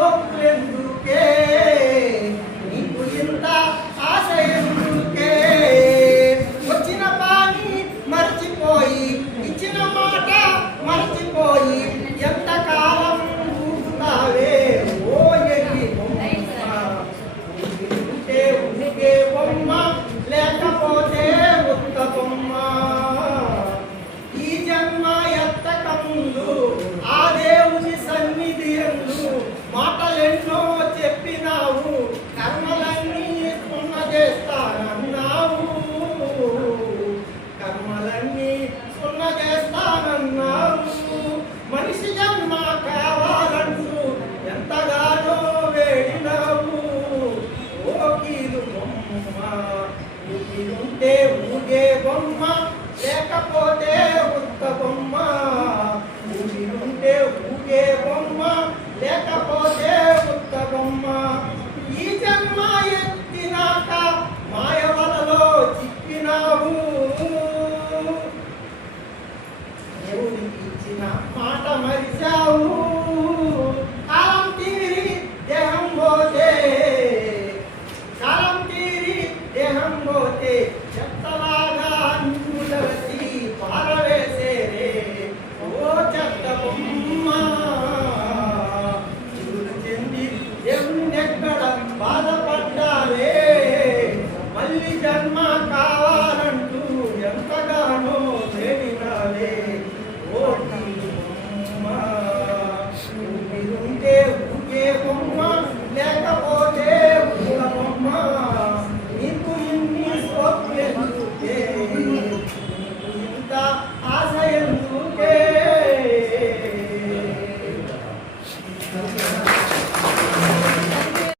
సొప్పులెందుకే నీకు ఇంత ఆశ ఎందుకే వచ్చిన పని మర్చిపోయి ఇచ్చిన మాట మర్చిపోయి ఎంతకాలం ఊపుతావే ఓ ఎల్లి బొమ్మ ఉంటే ఉనికే బొమ్మ లేకపోతే ఉత్త బొమ్మ ఈ జన్మ ఎత్తక ముందు ఆ దేవుని సన్నిధి ఎందు మాటలెన్నో చెప్పినావు కర్మలన్నీ సున్న చేస్తానన్నావు కర్మలన్నీ సున్న చేస్తానన్నావు మనిషి జన్మ కావాలంటూ ఎంతగానో వేడినావు ఓ కీలు బొమ్మ ఉంటే ఊగే బొమ్మ లేకపోతే ఉత్త బొమ్మ ఉంటే ఊగే బొమ్మ లేకపోతే ఉత్త బొమ్మ ఈ జన్మ ఎత్తినాక మాయవలలో చిక్కినావు దేవుడికి ఇచ్చిన మాట మరిచావు కాలం తీరి దేహం పోతే కాలం తీరి దేహం పోతే చెత్తలాగా నిన్నులసి పారవేసేరే ఓ చెత్త బొమ్మ చిరులు చెంది దేవుణ్ణెక్కడ బాధపడ్డావే మళ్ళీ జన్మ కావాలంటూ ఎంతగానో వేడినావే ఓ బొమ్మ ఉంటే ఊగే బొమ్మ లేకపోతే ఊగ బొమ్మ నీకు ఇన్ని సోపులెందుకే నీకు ఇంత ఆశ ఎందుకే